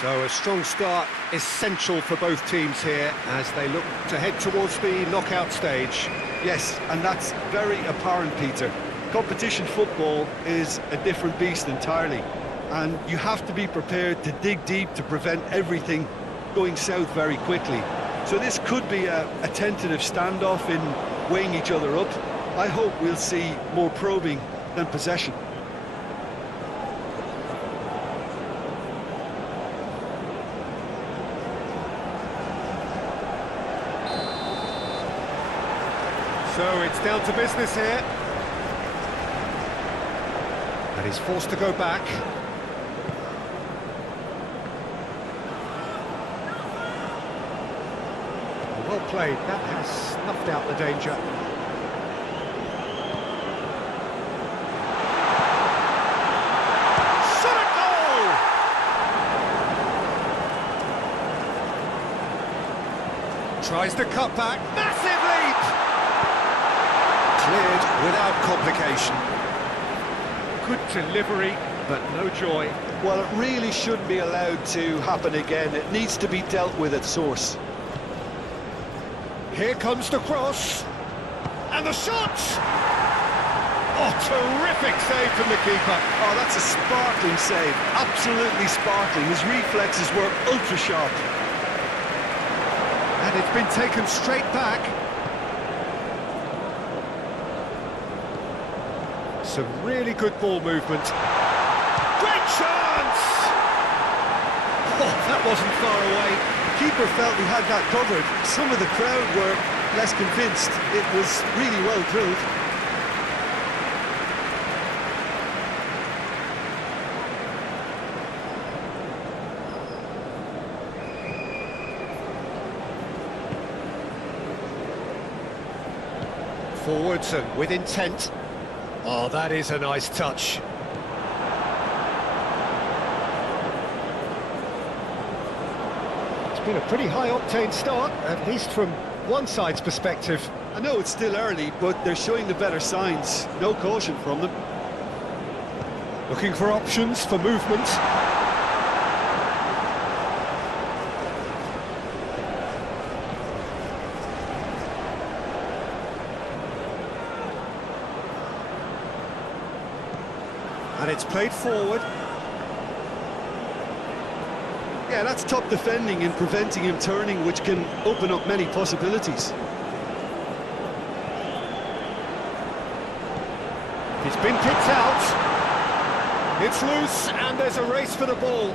So a strong start, essential for both teams here as they look to head towards the knockout stage. Yes, and that's very apparent, Peter. Competition football is a different beast entirely, and you have to be prepared to dig deep to prevent everything going south very quickly. So this could be a tentative standoff in weighing each other up. I hope we'll see more probing than possession. So it's down to business here. And he's forced to go back. Well played, that has snuffed out the danger. Shot at goal! Tries to cut back, massive leap! Cleared without complication. Good delivery, but no joy. Well, it really shouldn't be allowed to happen again. It needs to be dealt with at source. Here comes the cross. And the shot! Oh, terrific save from the keeper. Oh, that's a sparkling save. Absolutely sparkling. His reflexes were ultra-sharp. And it's been taken straight back. Some really good ball movement. Great chance! Oh, that wasn't far away. The keeper felt he had that covered. Some of the crowd were less convinced. It was really well drilled. Forwards and with intent. Oh, that is a nice touch. It's been a pretty high-octane start, at least from one side's perspective. I know it's still early, but they're showing the better signs. No caution from them. Looking for options for movement. And it's played forward. Yeah, that's top defending and preventing him turning, which can open up many possibilities. He's been kicked out. It's loose, and there's a race for the ball.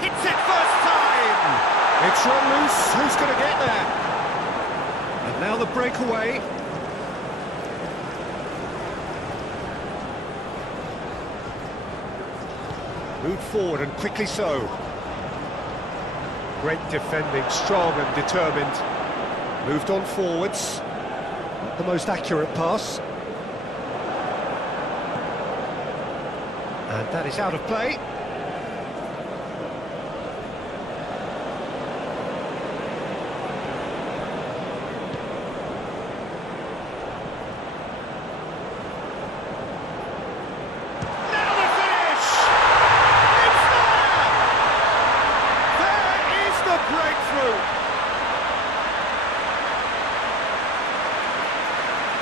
Hits it first time! It's run loose, who's going to get there? And now the breakaway. Moved forward and quickly so. Great defending, strong and determined. Moved on forwards. Not the most accurate pass. And that is out of play.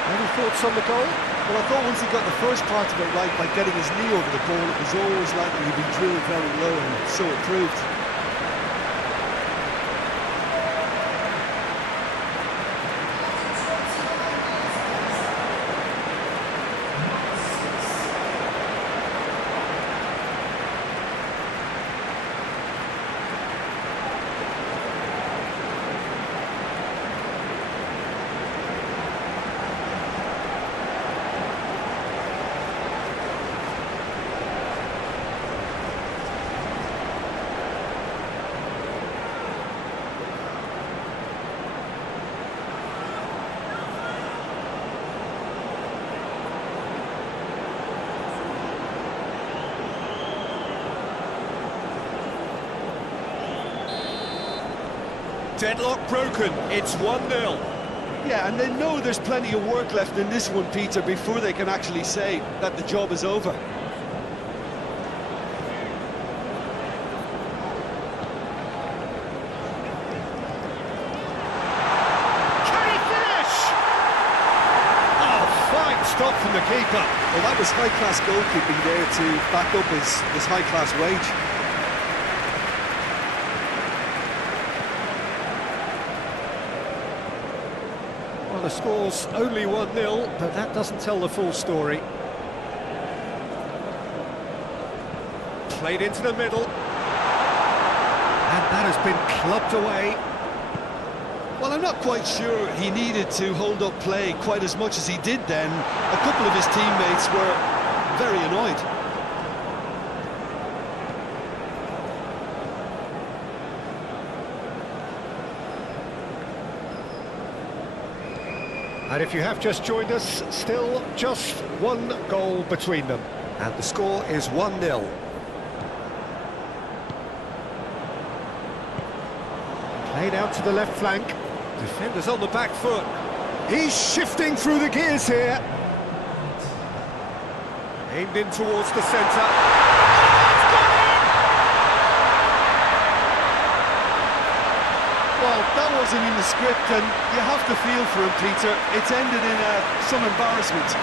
Any thoughts on the goal? Well, I thought once he got the first part of it right by getting his knee over the ball, it was always likely to be drilled very low, and so it proved. Deadlock broken, it's 1-0. Yeah, and they know there's plenty of work left in this one, Peter, before they can actually say that the job is over. keeper. Well, that was high-class goalkeeping there to back up his high-class wage. Well, the score's only 1-0, but that doesn't tell the full story. Played into the middle. And that has been clubbed away. Well, I'm not quite sure he needed to hold up play quite as much as he did then. A couple of his teammates were very annoyed. And if you have just joined us, still just one goal between them. And the score is 1-0. Played out to the left flank. Defenders on the back foot. He's shifting through the gears here. Aimed in towards the centre. Well, that wasn't in the script, and you have to feel for him, Peter. It's ended in some embarrassment.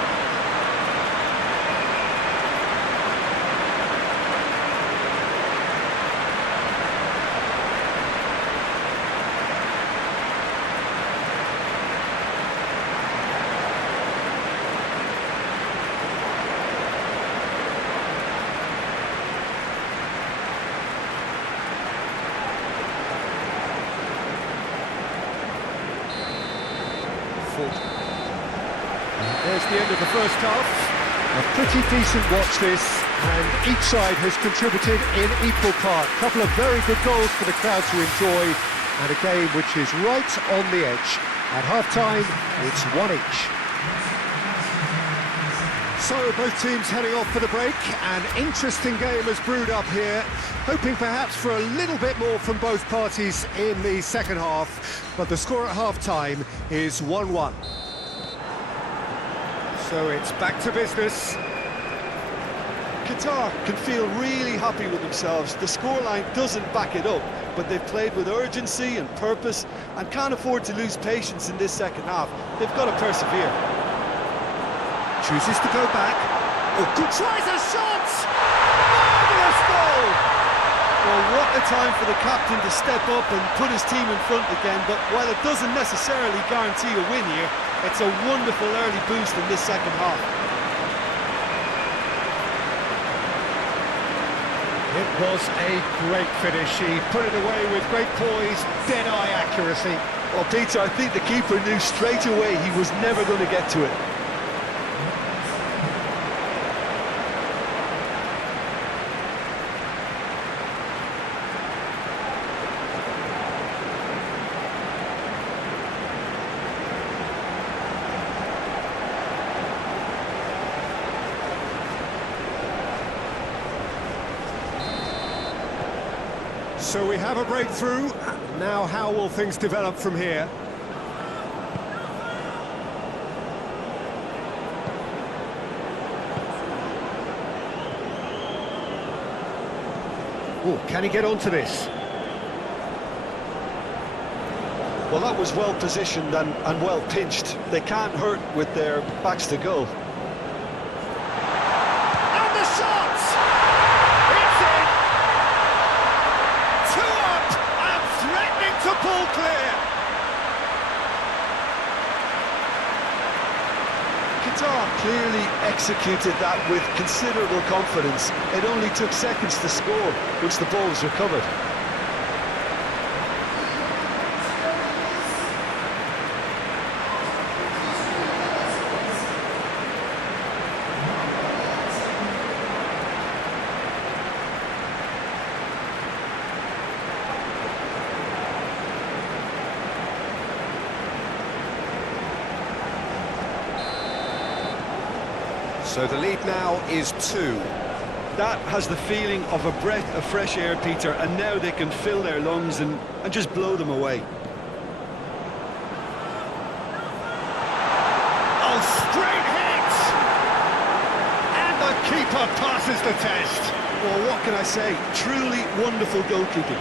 There's the end of the first half. A pretty decent watch this, and each side has contributed in equal part. A couple of very good goals for the crowd to enjoy, and a game which is right on the edge. At half-time, it's 1 each. So both teams heading off for the break. An interesting game has brewed up here, hoping perhaps for a little bit more from both parties in the second half, but the score at half-time is 1-1. So it's back to business. Qatar can feel really happy with themselves. The scoreline doesn't back it up, but they've played with urgency and purpose and can't afford to lose patience in this second half. They've got to persevere. Chooses to go back. Oh, good tries a shot! Marvellous goal! Well, what a time for the captain to step up and put his team in front again, but while it doesn't necessarily guarantee a win here, it's a wonderful early boost in this second half. It was a great finish. He put it away with great poise, dead-eye accuracy. Well, Peter, I think the keeper knew straight away he was never going to get to it. So we have a breakthrough. Now how will things develop from here? Oh, can he get onto this? Well, that was well positioned and well pinched. They can't hurt with their backs to goal. And the shot! It's in! 2 up and threatening to pull clear. Qatar clearly executed that with considerable confidence. It only took seconds to score once the ball was recovered. So the lead now is 2. That has the feeling of a breath of fresh air, Peter, and now they can fill their lungs and just blow them away. Oh, straight hit! And the keeper passes the test. Well, what can I say? Truly wonderful goalkeeping.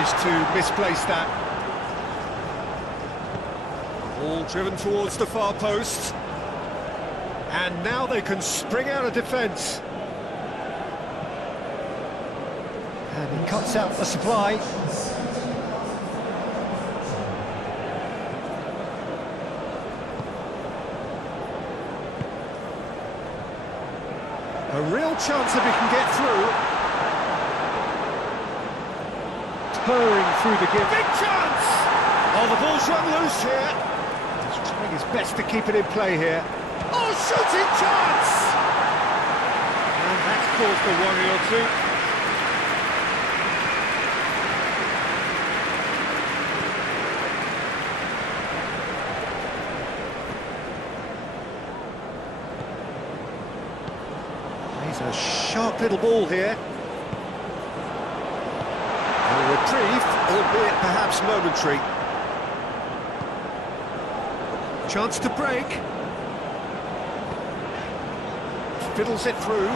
managed to misplace that. Ball driven towards the far post. And now they can spring out of defence. And he cuts out the supply. A real chance if he can get through. Purring through the give. Big chance! Oh, the ball's run loose here. He's trying his best to keep it in play here. Oh, shooting chance! And that's caused a worry or two. He's a sharp little ball here. A reprieve, albeit perhaps momentary. Chance to break. Fiddles it through.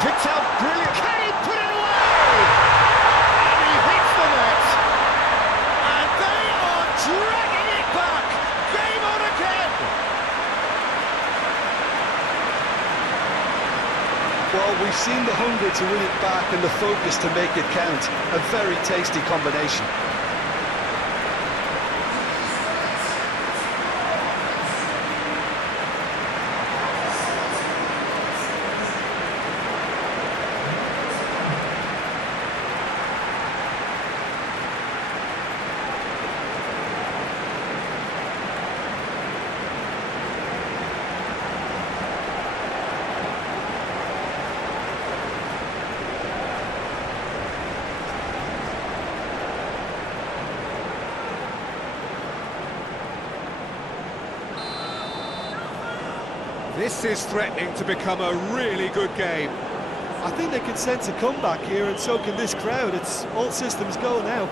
Picks out brilliant. Can he put it away? And he hits the net. And they are dragging it back. Game on again. Well, we've seen the hunger to win it back and the focus to make it count. A very tasty combination. This is threatening to become a really good game. I think they can sense a comeback here, and so can this crowd. It's all systems go now.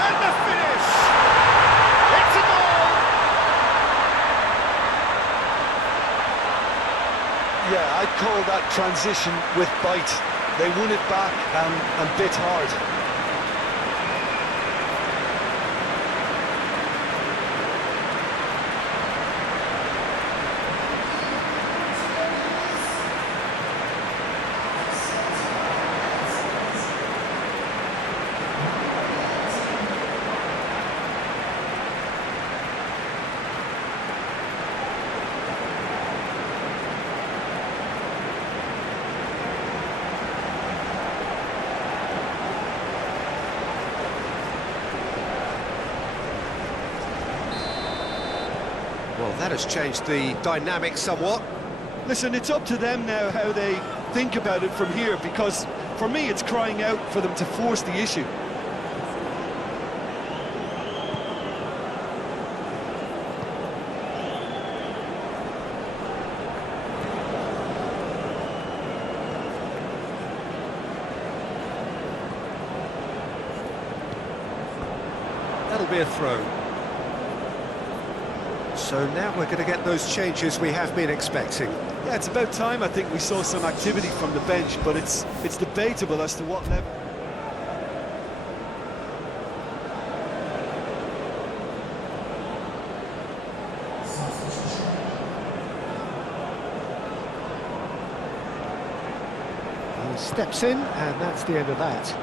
And the finish! It's a goal! Yeah, I'd call that transition with Bayt. They won it back and bit hard. Well, that has changed the dynamic somewhat. Listen, it's up to them now how they think about it from here, because for me it's crying out for them to force the issue. That'll be a throw. So now we're going to get those changes we have been expecting. Yeah, it's about time I think we saw some activity from the bench, but it's debatable as to what level. He steps in, and that's the end of that.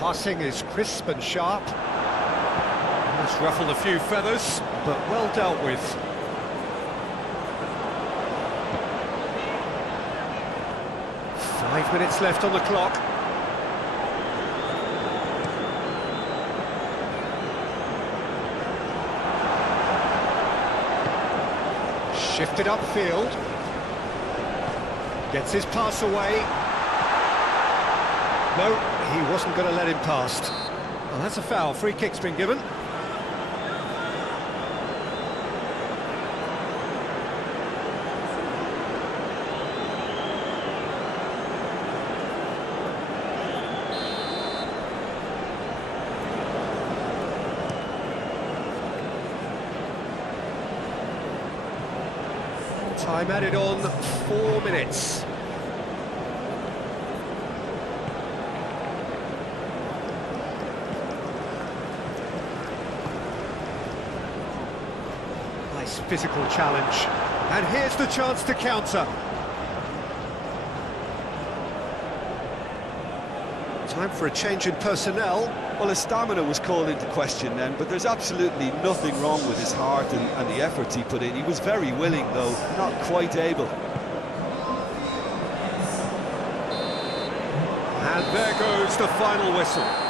Passing is crisp and sharp. Almost ruffled a few feathers, but well dealt with. Five minutes left on the clock. Shifted upfield. Gets his pass away. No, he wasn't going to let him past. Well, that's a foul. Free kick's been given. Time added on, 4 minutes. Nice physical challenge. And here's the chance to counter. Time for a change in personnel. Well, his stamina was called into question then, but there's absolutely nothing wrong with his heart and the efforts he put in. He was very willing, though, not quite able. And there goes the final whistle.